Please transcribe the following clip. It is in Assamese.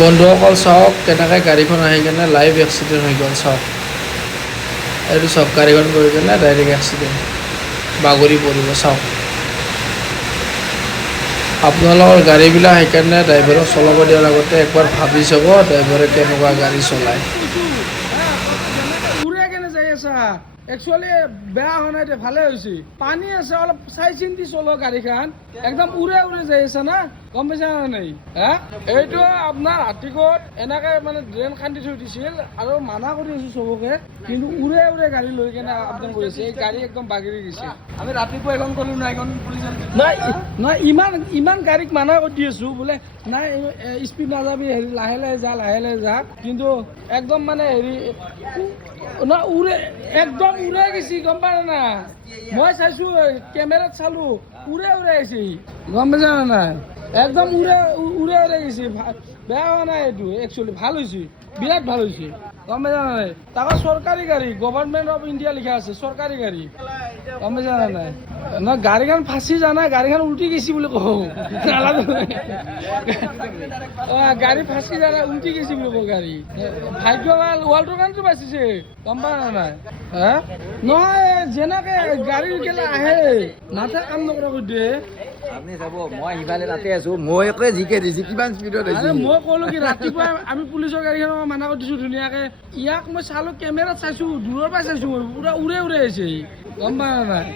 বন্ধুসকল চাওক কেনেকৈ গাড়ীখন আহি কেনে লাইভ এক্সিডেণ্ট হৈ গ'ল চাওক এইটো চাওক গাড়ীখন গৈ কেনে ডাইৰেক্ট এক্সিডেণ্ট বাগৰি পৰিব চাওক আপোনালোকৰ গাড়ীবিলাক সেইকাৰণে ড্ৰাইভাৰক চলাব দিয়াৰ আগতে একবাৰ ভাবি চাব ড্ৰাইভাৰে কেনেকুৱা গাড়ী চলায় একচুৱেলি বেয়া হোৱা নাই দে ভালে হৈছে পানী আছে অলপ চাই চিন্তি চলো গাড়ীখন একদম উৰে উৰে যাই আছে না গম পাইছা নে নাই হা এইটো আপোনাৰ হাতীকোট এনেকে মানে ড্ৰেইন খান্দি থৈ দিছিল আৰু মানা কৰি আছো চবকে কিন্তু উৰে উৰে গাড়ী লৈ কেনে আপডাউন কৰি আছে এই গাড়ী একদম বাগৰি গৈছে আমি ৰাতিপুৱা এখন কলো না এখন পুলিচ নাই নাই ইমান গাড়ীক মানা কৰি দি আছো বোলে নাই স্পীড নাযাবি হেৰি লাহে লাহে যা কিন্তু একদম মানে হেৰি না উৰে একদম উৰে গৈছি গম পাই না মই চাইছো কেমেৰাত চালো উৰে আহিছে গম পাইছা না নাই একদম উৰে গৈছে বেয়া হোৱা নাই এইটো একচুৱেলি ভাল হৈছে বিৰাট ভাল হৈছে গম পাইছা না নাই তাকো চৰকাৰী গাড়ী গভৰ্ণমেণ্ট অফ ইণ্ডিয়া লিখা আছে চৰকাৰী গাড়ী গম পাইছা না নাই না গাড়ীখন ফাঁচি জানা গাড়ীখন উল্টি গৈছি বুলি কওঁ গাড়ী ফাঁচি জানা উল্টি গৈছি বুলি কওঁ গাড়ী ভাগ্য ভাল ৱালটোৰ কাৰণেতো বাচিছে গম পা না নাই হা নহয় যেনেকে গাড়ী কেলে আহে মাথা কাম নকৰা কৰি দিয়ে আপুনি চাব মই সিফালে তাতে আছো মই একে জিকে দিছি কিমান স্পীডত আহিছে মই ক'লো কি ৰাতিপুৱা আমি পুলিচৰ গাড়ীখনক মানা কৰি দিছো ধুনীয়াকে ইয়াক মই চালো কেমেৰাত চাইছো দূৰৰ পৰা চাইছো পুৰা উৰে আহিছে গম পা না নাই